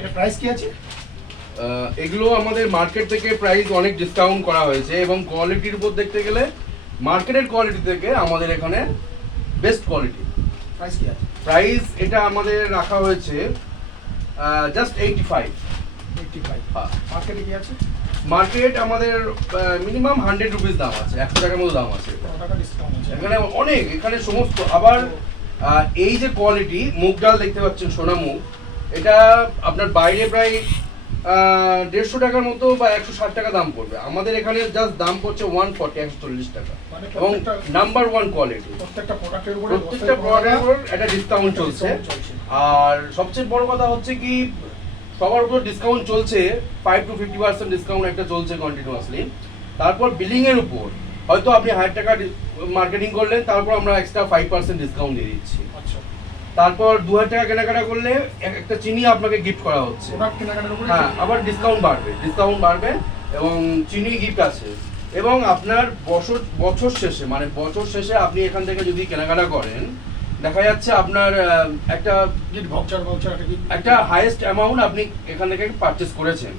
এটা প্রাইস কি আছে? এগুলো আমাদের মার্কেট থেকে প্রাইস অনেক ডিসকাউন্ট করা হয়েছে এবং কোয়ালিটির উপর দেখতে গেলে মার্কেটের কোয়ালিটি থেকে আমাদের এখানে বেস্ট কোয়ালিটি। প্রাইস কি আছে? প্রাইস এটা আমাদের রাখা হয়েছে জাস্ট 85। 85। হ্যাঁ। মার্কেটে কি আছে? মার্কেট আমাদের মিনিমাম 100 রুপিস দাম আছে, 100 টাকার মতো দাম আছে। কত টাকা ডিসকাউন্ট আছে? এখানে অনেক, এখানে সমস্ত আবার এই যে কোয়ালিটি মুগ ডাল দেখতে পাচ্ছেন, সোনা মুগ, এটা আপনার বাইরে প্রায় 150 টাকার মতো বা 160 টাকা দাম পড়বে, আমাদের এখানে জাস্ট দাম পড়ছে 140, 140 টাকা। মানে এবং নাম্বার ওয়ান কোয়ালিটি, প্রত্যেকটা প্রোডাক্টের উপরে প্রত্যেকটা প্রোডাক্টের উপর একটা ডিসকাউন্ট চলছে। আর সবচেয়ে বড় কথা হচ্ছে কি, সবার উপর ডিসকাউন্ট চলছে, 5 to 50% ডিসকাউন্ট একটা চলছে কন্টিনিউয়াসলি। তারপর বিলিং এর উপর হয়তো আপনি 1000 টাকা মার্কেটিং করলেন, তারপর আমরা এক্সট্রা 5% ডিসকাউন্ট দিয়ে দিচ্ছি। আচ্ছা। তারপর 2000 টাকা কেনাকাটা করলে একটা চিনি আপনাকে গিফট করা হচ্ছে। প্রোডাক্ট কেনাকাটার উপরে হ্যাঁ, আবার ডিসকাউন্ট বাড়বে এবং চিনি গিফট আছে। এবং আপনার বছর শেষে, মানে বছর শেষে আপনি এখান থেকে যদি কেনাকাটা করেন, দেখা যাচ্ছে আপনার একটা ভাউচার একটা হাইয়েস্ট অ্যামাউন্ট আপনি এখান থেকে পারচেস করেছেন,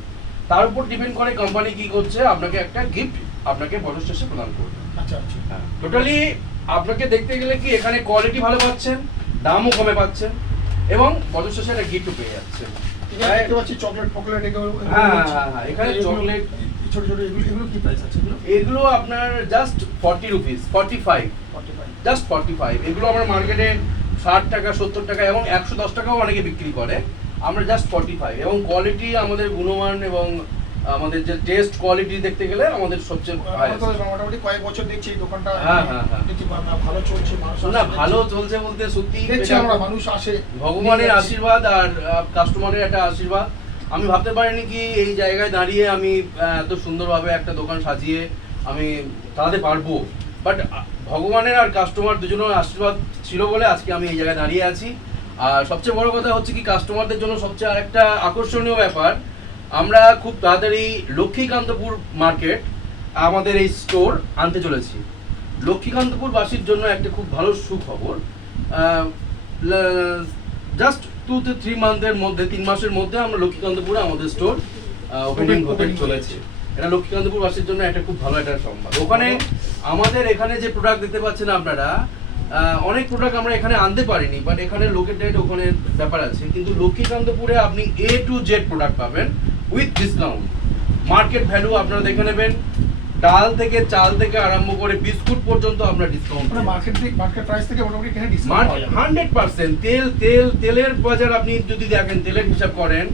তার উপর ডিপেন্ড করে কোম্পানি কি করছে, আপনাকে একটা গিফট আপনাকে বছর শেষে প্রদান করবে। আচ্ছা আচ্ছা। হ্যাঁ, টোটালি আপনাকে দেখতে গেলে কি এখানে কোয়ালিটি ভালো পাচ্ছেন, দামও কমে পাচ্ছেন এবং বছর শেষে একটা গিফটও পেয়ে যাচ্ছেন। এখানে দেখতে পাচ্ছি চকলেট ফকলেট এগুলো। হ্যাঁ, এখানে চকলেট ছোট ছোট এগুলো কি প্রাইস আছে? এগুলো আপনার জাস্ট 40 রুপিস, 45, জাস্ট 45। এগুলো আমরা মার্কেটে 60 টাকা, 70 টাকা এবং 110 টাকাও অনেকে বিক্রি করে, আমরা জাস্ট 45। এবং কোয়ালিটি আমাদের গুণমান এবং আমাদের যে টেস্ট কোয়ালিটি দেখতে গেলে আমাদের সবচেয়ে মোটামুটি কয়েক বছর দেখছি এই দোকানটা। হ্যাঁ, ভালো চলছে, মানুষ না ভালো চলছে বলতে সত্যি দেখছি আমরা, মানুষ আসে, ভগবানের আশীর্বাদ আর কাস্টমারের একটা আশীর্বাদ। আমি ভাবতে পারিনি কি এই জায়গায় দাঁড়িয়ে আমি এত সুন্দরভাবে একটা দোকান সাজিয়ে আমি চালাতে পারবো, বাট ভগবানের আর কাস্টমার দুজনের আশীর্বাদ ছিল বলে আজকে আমি এই জায়গায় দাঁড়িয়ে আছি। আর সবচেয়ে বড় কথা হচ্ছে কি, কাস্টমারদের জন্য সবচেয়ে আরেকটা আকর্ষণীয় ব্যাপার, আমরা খুব তাড়াতাড়ি লক্ষ্মীকান্তপুর মার্কেট আমাদের এই স্টোর আনতে চলেছি। লক্ষ্মীকান্তপুর বাসীর জন্য একটা খুব ভালো সুখবর, জাস্ট 2 to 3 মান্থের মধ্যে, 3 মাসের মধ্যে আমরা লক্ষ্মীকান্তপুরে আমাদের স্টোর ওপেনিং হতে চলেছে। এটা লক্ষ্মীকান্তপুর বাসীর জন্য একটা খুব ভালো একটা সংবাদ। ওখানে আমাদের এখানে যে প্রোডাক্ট দেখতে পাচ্ছেন আপনারা, অনেক প্রোডাক্ট আমরা এখানে আনতে পারিনি, বাট এখানে লোকেটেড ওখানে ব্যাপার আছে, কিন্তু লক্ষ্মীকান্তপুরে আপনি A to Z প্রোডাক্ট পাবেন উইথ ডিসকাউন্ট। মার্কেট ভ্যালু আপনারা দেখে নেবেন, ডাল থেকে চাল থেকে আরম্ভ করে বিস্কুট পর্যন্ত আমরা ডিসকাউন্ট, মার্কেট প্রাইস থেকে মোটামুটি এখানে ডিসকাউন্ট 100%। তেলের বাজার আপনি যদি দেখেন, তেলের হিসাব করেন,